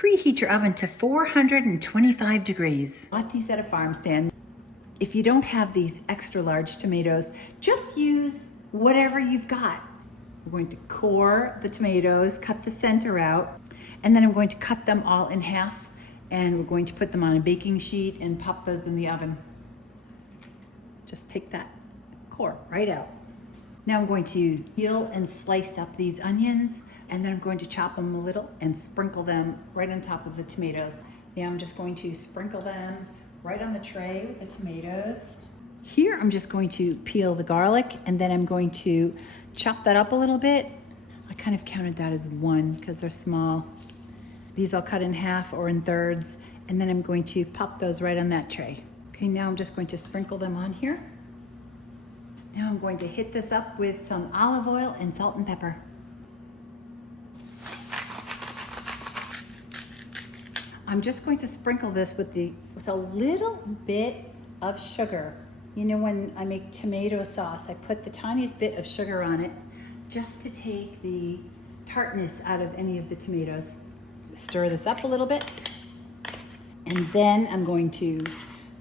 Preheat your oven to 425 degrees. Bought these at a farm stand. If you don't have these extra large tomatoes, just use whatever you've got. We're going to core the tomatoes, cut the center out, and then I'm going to cut them all in half, and we're going to put them on a baking sheet and pop those in the oven. Just take that core right out. Now I'm going to peel and slice up these onions, and then I'm going to chop them a little and sprinkle them right on top of the tomatoes. Now I'm just going to sprinkle them right on the tray with the tomatoes. Here I'm just going to peel the garlic, and then I'm going to chop that up a little bit. I kind of counted that as one because they're small. These I'll cut in half or in thirds, and then I'm going to pop those right on that tray. Okay, now I'm just going to sprinkle them on here. Now I'm going to hit this up with some olive oil and salt and pepper. I'm just going to sprinkle this with a little bit of sugar. You know, when I make tomato sauce, I put the tiniest bit of sugar on it just to take the tartness out of any of the tomatoes. Stir this up a little bit, and then I'm going to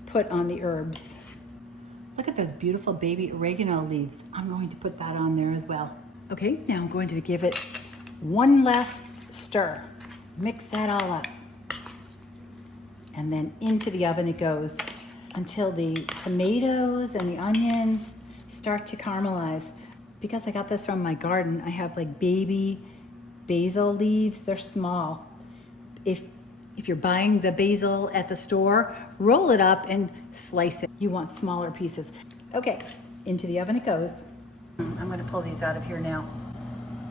put on the herbs. Look at those beautiful baby oregano leaves. I'm going to put that on there as well. Okay, now I'm going to give it one last stir. Mix that all up. And then into the oven it goes until the tomatoes and the onions start to caramelize. Because I got this from my garden, I have like baby basil leaves. They're small. If you're buying the basil at the store, roll it up and slice it. You want smaller pieces. Okay, into the oven it goes. I'm gonna pull these out of here now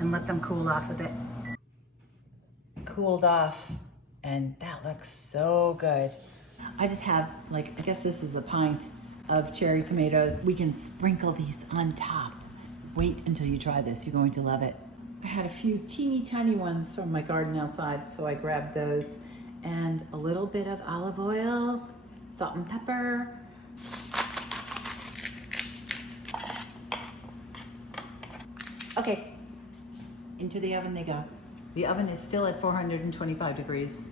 and let them cool off a bit. Cooled off, and that looks so good. I just have, I guess this is a pint of cherry tomatoes. We can sprinkle these on top. Wait until you try this, you're going to love it. I had a few teeny tiny ones from my garden outside, so I grabbed those. And a little bit of olive oil, salt and pepper. Okay, into the oven they go. The oven is still at 425 degrees.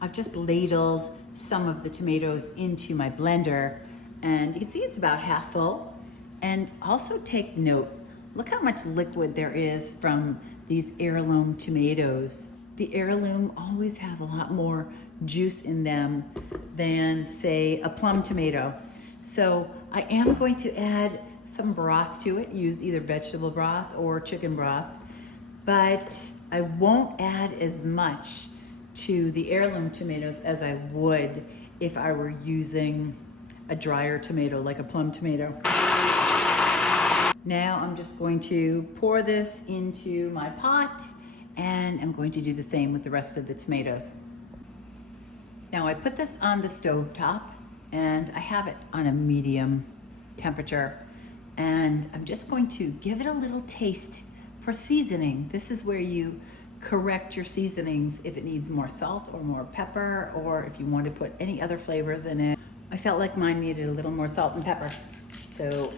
I've just ladled some of the tomatoes into my blender, and you can see it's about half full. And also take note, look how much liquid there is from these heirloom tomatoes. The heirloom always have a lot more juice in them than, say, a plum tomato. So I am going to add some broth to it, use either vegetable broth or chicken broth, but I won't add as much to the heirloom tomatoes as I would if I were using a drier tomato, like a plum tomato. Now I'm just going to pour this into my pot, and I'm going to do the same with the rest of the tomatoes. Now I put this on the stove top, and I have it on a medium temperature, and I'm just going to give it a little taste for seasoning. This is where you correct your seasonings if it needs more salt or more pepper, or if you want to put any other flavors in it. I felt like mine needed a little more salt and pepper, so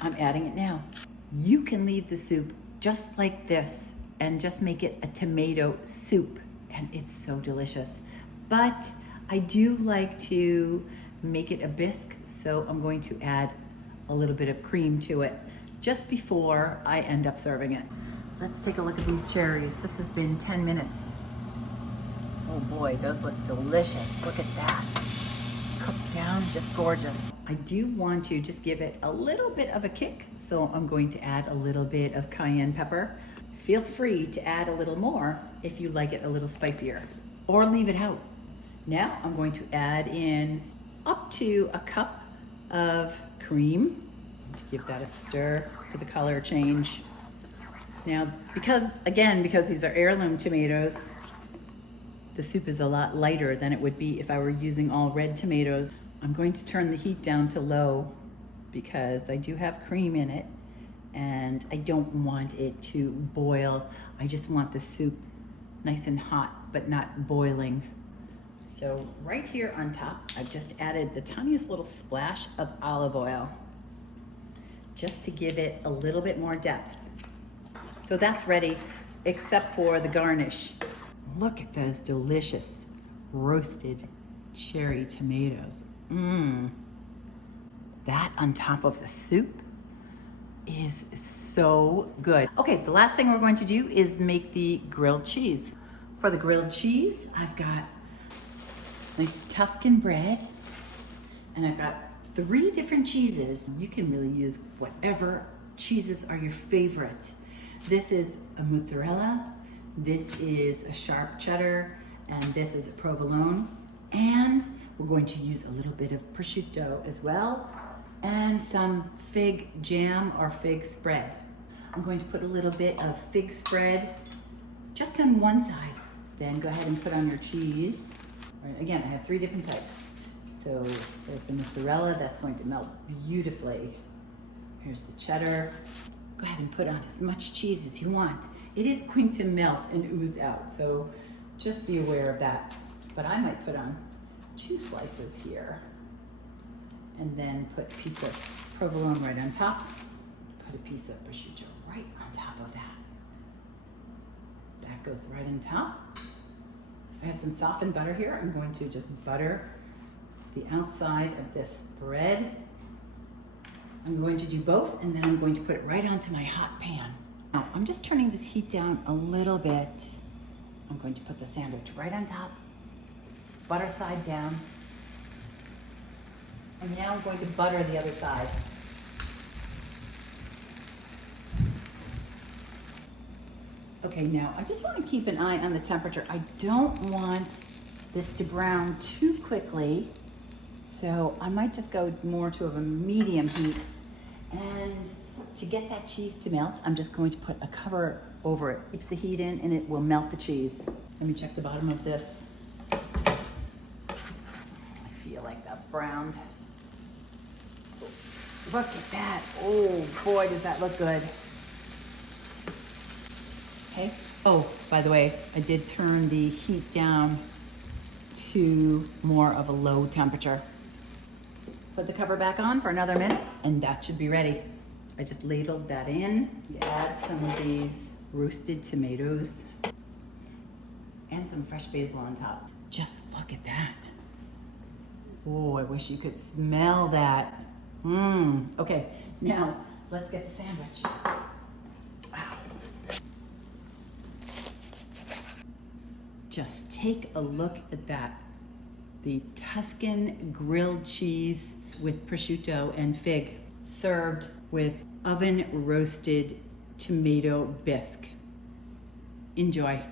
I'm adding it now. You can leave the soup just like this and just make it a tomato soup, and it's so delicious. But I do like to make it a bisque, so I'm going to add a little bit of cream to it just before I end up serving it. Let's take a look at these cherries. This has been 10 minutes. Oh boy, those look delicious. Look at that. Cooked down, just gorgeous. I do want to just give it a little bit of a kick, so I'm going to add a little bit of cayenne pepper. Feel free to add a little more if you like it a little spicier, or leave it out. Now I'm going to add in up to a cup of cream to give that a stir for the color change. Now, because these are heirloom tomatoes, the soup is a lot lighter than it would be if I were using all red tomatoes. I'm going to turn the heat down to low because I do have cream in it, and I don't want it to boil. I just want the soup nice and hot, but not boiling. So right here on top, I've just added the tiniest little splash of olive oil, just to give it a little bit more depth. So that's ready, except for the garnish. look at those delicious roasted cherry tomatoes. That on top of the soup is so good. Okay, the last thing we're going to do is make the grilled cheese. For the grilled cheese, I've got nice Tuscan bread, and I've got 3 different cheeses. You can really use whatever cheeses are your favorite. This is a mozzarella, this is a sharp cheddar, and this is a provolone. And we're going to use a little bit of prosciutto as well, and some fig jam or fig spread. I'm going to put a little bit of fig spread just on one side. Then go ahead and put on your cheese. Right, again, I have 3 different types. So there's the mozzarella, that's going to melt beautifully. Here's the cheddar. Go ahead and put on as much cheese as you want. It is going to melt and ooze out, so just be aware of that. But I might put on 2 slices here, and then put a piece of provolone right on top. Put a piece of prosciutto right on top of that. That goes right on top. I have some softened butter here. I'm going to just butter the outside of this bread. I'm going to do both, and then I'm going to put it right onto my hot pan. Now, I'm just turning this heat down a little bit. I'm going to put the sandwich right on top, butter side down, and now I'm going to butter the other side. Okay, now I just want to keep an eye on the temperature. I don't want this to brown too quickly, so I might just go more to a medium heat. And to get that cheese to melt, I'm just going to put a cover over it. Keeps the heat in and it will melt the cheese. Let me check the bottom of this. I feel like that's browned. Look at that. Oh boy, does that look good. Okay. Oh, by the way, I did turn the heat down to more of a low temperature. Put the cover back on for another minute, and that should be ready. I just ladled that in to add some of these roasted tomatoes and some fresh basil on top. Just look at that. Oh, I wish you could smell that. Okay, now let's get the sandwich. Wow. Just take a look at that. The Tuscan grilled cheese with prosciutto and fig, served with oven roasted tomato bisque. Enjoy.